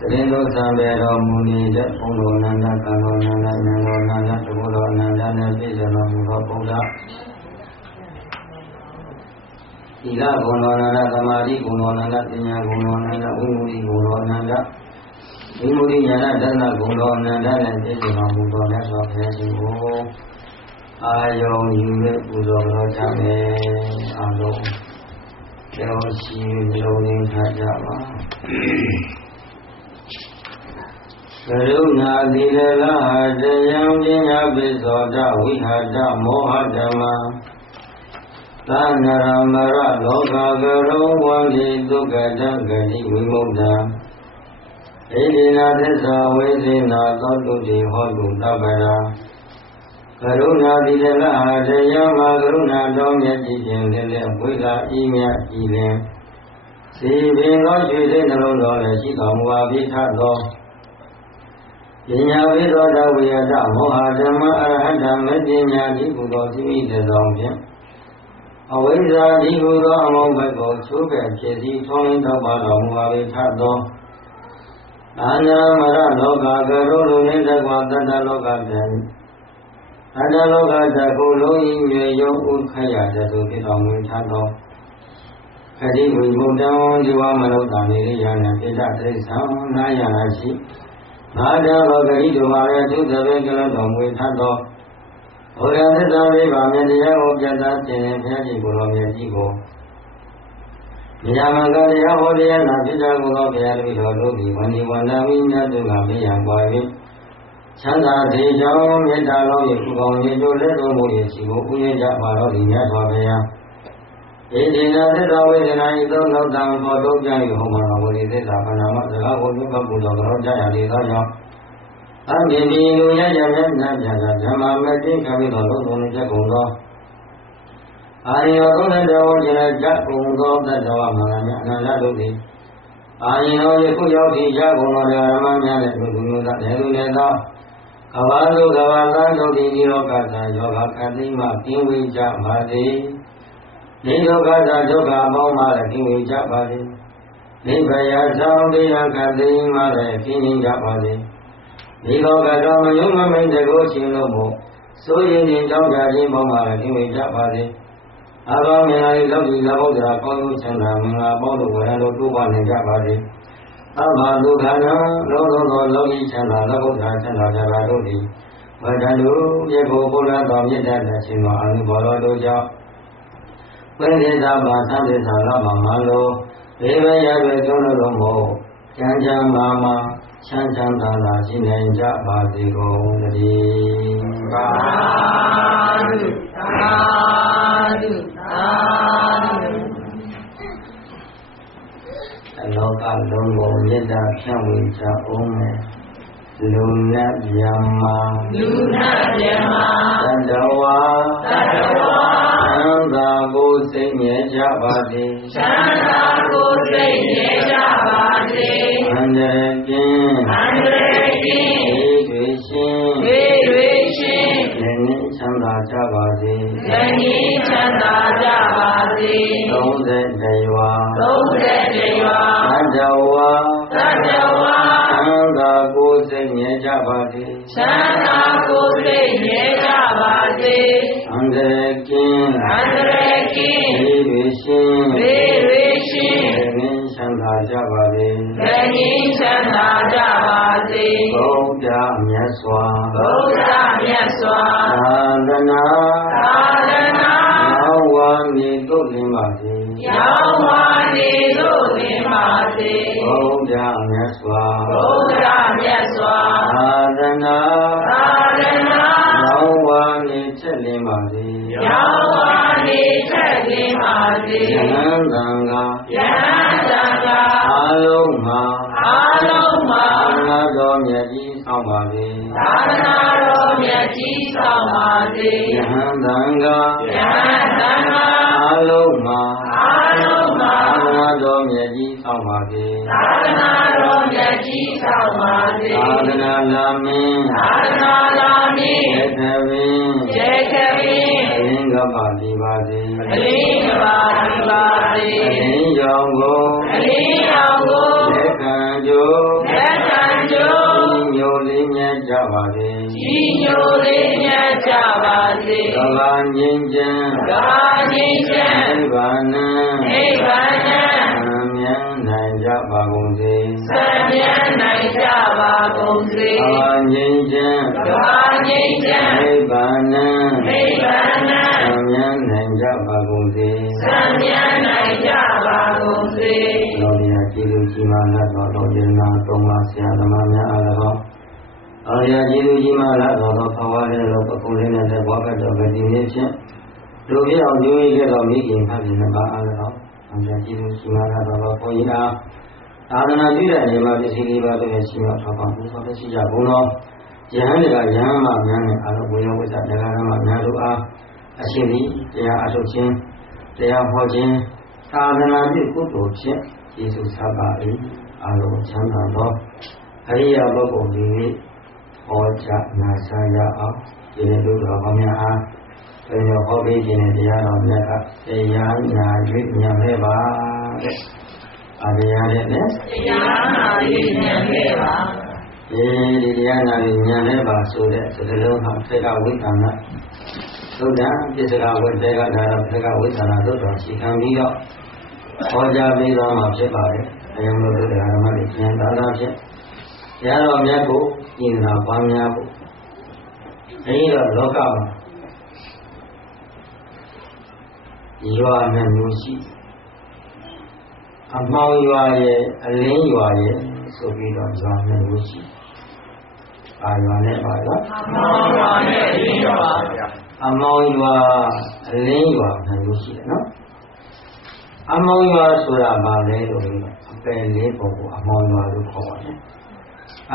Trin đô sa bè đô mù ni đất phong đồ nanda ca đô nanda nang đô nanda tụ đô nanda nè bì giờ đô mù đô bồ đà Tỳ la gồm đô nanda tamadi gồm đô nanda tinya gồm đô nanda vimudi gồm đô nanda vimudi nhana dana gồm đô nanda nè bì giờ đô mù đô nè so phê si hô Ayong yu lệ bù đô đô cha mê a đô Kéo xì đô ninh thá cha ba Karuna Dilala Jayam Jinya Bisoda Vihada Mohadama Tanaramara Loka Garo Wali Duka Jangadi Vimoda Edina Desa Vezina Totudi Hodu Tabara Karuna Dilala Jayam Karuna Domya Jijin Dile Vila Imya Jilin Sivino Jilin Nalo Shikamuwa Vitado Jinya Vidoda Viyada Mohadama Arahata Medinya Dikudo Sivita Zombia Avisa Dikudo Amobako Suga Chesi Tongin Tabada Muavitado Anamara Loka Garo Lunita Quatata Loka Jani Ada Loka Jaku Lohi Meyo Ukhaya Jatu Pitongitado Kadi Vimudam Jiva Manota Niriyana Pita Trisam Nayanashi Nada Logari Dumare to the regular Domwe Tado Orienta Riva Media Objata Tene Pedi Bologna Tigo Yamagaria Oriana Pita Bologna Vidobi, when you want to win to Gambia Boy Chanda Dejo, Metalo, Yukon, Little Moyes, Uya Paro, Yatavia. It is not always an I don't know down for Doja, Homer, what is it? Apanama, the Lago, Roja, Alizaja. I may be Yajama, Magic, Camilo, Jacondo. I know that the original Jacondo, that the Wamana, I know you put your Jacondo, the Ramana, that Helena. Kavalu, Gavana, the Yoga, Yoga, Kadima, Kiwi, Jamadi. Niyoga Joga Moma King Japadi Nibaya Sound Kadima King Japadi Niyoga Dama Yuma Mendago Chinomo So in Joga Moma King Japadi Abamina Logi Laboda Koyu Chanda Mina Bodo Wendo Tuban Japadi Abadu Gana Logo Logi Chanda Laboda Chanda Javadodi Badanu Yego Bola Domida Chino Anubolo Doja When is about Sunday Salama Malo, Eva Yabe Donomo, Chanja Mama, Chanchandana, Chinanja Badigo, Loka Lomo, Yeda, Shamwita, Ome, Luna Yama, Sadawa, Chanda Go Senya Jabadi, Chanda Go Senya Jabadi, Andrekin, Leni Chanda Jabadi, Lode Deva, Sadawa, Chanda Go Senya Jabadi, Chanda Go Senya Jabadi, Andrekin, Lenin Chanda Jabadi, Gauda Myaswa, Sadhana, Yawani Dulimati, Gauda Myaswa, Sadhana, Yawani Chalimati, Yanandanga, Aloma, Anadomyaji Samadi, Yanandanga, Aloma, Anadomyaji Samadi, Sadhana Lami, Jekavin, Badi Badi, Badi, Yongo, Lekanjo, ပါစေ ကြီးညိုလေးမြတ်ကြပါစေ ကဘာငြိမ်းချမ်း ကဘာငြိမ်းချမ်း နိဗ္ဗာန် နိဗ္ဗာန် သံမြန်းနိုင်ကြပါကုန်စေ စံမြန်းနိုင်ကြပါကုန်စေ ကဘာငြိမ်းချမ်း ကဘာငြိမ်းချမ်း နိဗ္ဗာန် နိဗ္ဗာန် သံမြန်းနိုင်ကြပါကုန်စေ စံမြန်းနိုင်ကြပါကုန်စေ လောကီယာကျေးဇူးကြီးမားလာတော်တော်ကျေနာတော်မှာဆရာသမားများအား၎င်းအော်ရကျေးဇူးကြီးမားလာတော်တော်ခေါ်ရတဲ့လောကကုလေးနဲ့တဲ့ဘဝကတော်ပဲဒီနေ့ဖြင့်လူပြအောင်ကျိုးရခဲ့တော်မိခင်ဖခင်နှစ်ပါးအား၎င်းအော်ရကျေးဇူးကြီးမားလာတော်ဘုန်းကြီးအားသာသနာပြုတဲ့နေရာပစ္စည်းလေးပါးတို့ရဲ့ရှိမှထောက်ပံ့ပူဇော်တဲ့ရှိကြဘုံတော်ယဟန်တွေကယဟန်မှများနဲ့အားလုံးဝေယဝိသတရားဓမ္မများတို့အားအရှင်သည်တရားအထုတ်ခြင်းတရားဟောခြင်းသာသနာပြုကုသိုလ်ဖြင့်ယေရှုဆက်ပါ၏အားလုံးချမ်းသာသောအရိယာပုဂ္ဂိုလ်တွေဟောကြားနာကြားရအောင်ဒီလိုတို့တော်ကောင်းများအားဘယ်လိုဟောပေးခြင်းနဲ့တရားတော်မြတ်ကတရားနာ၍ညံခဲ့ပါတဲ့အတရားနဲ့တရားနာ၍ညံခဲ့ပါဒီတရားနာ၍ညံခဲ့ပါဆိုတဲ့ဒီလိုဟာသေကဝိသနာသုဒ္ဓပစ္စကဝိတေကဒါရသေကဝိသနာတို့တော်ရှိခံပြီးတော့ဟောကြားပေးတော်မှာဖြစ်ပါတယ်အယုံတို့တရားဓမ္မတွေကျင့်သာသာဖြင့်တရားတော်မြတ်ကိုကျင့်တာပွားများဖို့အဲဒီတော့လောကမှာရွာနဲ့မျိုးရှိအမောင်ရွာရဲ့အလင်းရွာရဲ့ဆိုပြီးတော့ရွာနဲ့မျိုးရှိအာရွာနဲ့ပါလားအမောင်ရွာနဲ့အလင်းရွာအမောင်ရွာအလင်းရွာနဲ့မျိုးရှိတယ်နော်အမောင်ရွာဆိုတာဘာလဲလို့အပယ်လေးပုံကိုအမောင်ရွာလို့ခေါ်ပါတယ်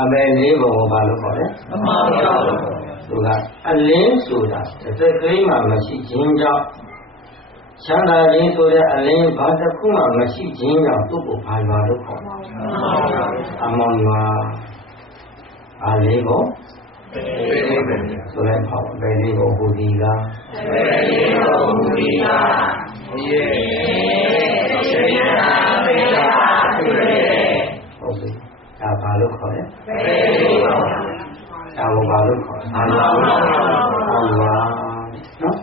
အပယ်လေးပုံကိုဘာလို့ခေါ်လဲအမောင်ရွာလို့ခေါ်တယ်သူကအလင်းဆိုတာတစ်သက်ကလေးမှမရှိခြင်းကြောင့်ချမ်းသာခြင်းဆိုတဲ့အလင်းဘာတစ်ခုမှမရှိခြင်းကြောင့်သူ့ကိုဘာရွာလို့ခေါ်လဲအမောင်ရွာအလေးကိုဆိုတဲ့ပေါ့အပယ်လေးကိုဟူဒီကအပယ်လေးကိုဟူဒီကယေသေနာမေတ္တာပြုရဲဟုတ်ပြီဒါဘာလို့ခေါ်လဲပယ်လေးကိုဒါကိုဘာလို့ခေါ်လဲအမောင်ရွာနော်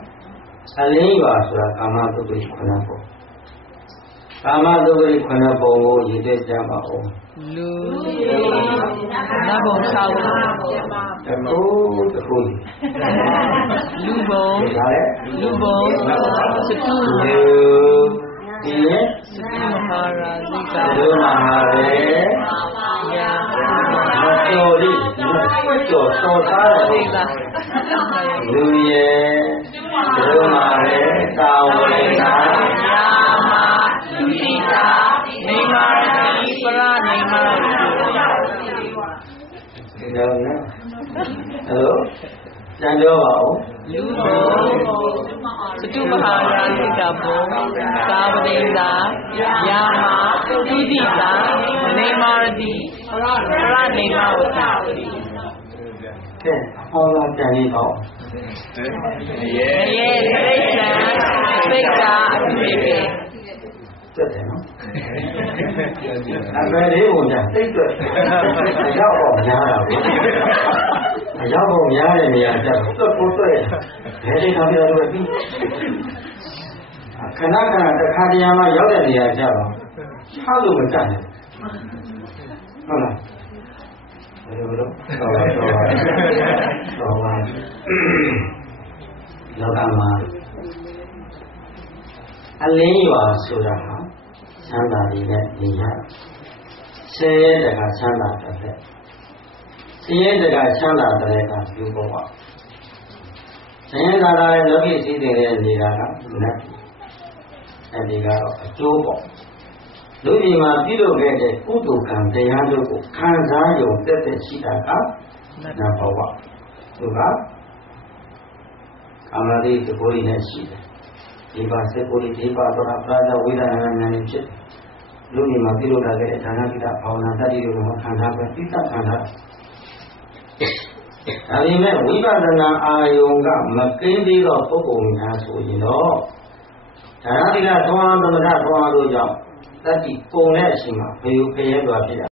အလင်းရွာဆိုတာကာမတုပ္ပိခုနပုံကာမတုပ္ပိခုနပုံကိုရည်တည်ကြပါဦးလူနတ်ဘုံ6ပါတခုလူဘုံဒါလည်းလူဘုံစတုဒီလေစတုမဟာရာဇိကလူမဟာရေယာမကျော်လိမကျော်တော်သားတယ်လူရဲ့လူမရေတာဝေနာယာမလူတိတာနေမာတိပရနေမာဒီတော့နော်ဟယ်လိုကျန်ပြောပါဦးလူဘုံစတုမဟာရာဇိကဘုံသာဝတိတာယာမလူတိတာနေမာတိပရနေမာဝတာကဲဟောလာကြံနေတော့ရေတိစ္ဆာစိတ်ကအဖြစ်ပဲတက်တယ်နော်အပယ်လေးကိုညာသိတဲ့ရောက်တော့များတာဘူးအရောက်တော့များတဲ့နေရာကျတော့တွတ်ပို့တွဲဘယ်လိုထားပြတော့ပြီးခဏခဏတစ်ခါတည်းမှရောက်တဲ့နေရာကျတော့ချလို့မတတ်ဘူးဟုတ်လားဘယ်လိုလုပ်တော့လောကမှာအလင်းရွာဆိုတာဟာချမ်းသာနေတဲ့နေရာဆင်းရဲတကချမ်းသာတဲ့ဆင်းရဲတကချမ်းသာတဲ့ကပြုဖို့ပါဆင်းရဲသာတဲ့လောကီစည်းတဲ့နေတာကလက်အဲဒီကတော့အကျိုးပေါ့လူကြီးမှာပြုလုပ်ခဲ့တဲ့ကုသိုလ်ကံတရားတို့ကိုခံစားရုံတက်တဲ့ရှိတာကနတ်ဘဝသူကကာမတိတဘောရင်းနဲ့ရှိတယ်ဒီပါစေကိုဒီပါတော့ပရာဇဝိဒနာဉာဏ်ဖြစ်လူကြီးမှာပြုလုပ်လာတဲ့ဒါနပိဋကဘာဝနာတတိတို့ကိုခံစားပဲပိဋကခံစားဒါပေမဲ့ဝိပဿနာအာယုံကမကင်းသေးတော့ပုဂ္ဂိုလ်များဆိုရင်တော့ဒါနပိဋကသောဟံသမထသောဟံတို့ကြောင့်တတိပုံတဲ့အချိန်မှာဘယ်လိုခရဲသွားဖြစ်ရ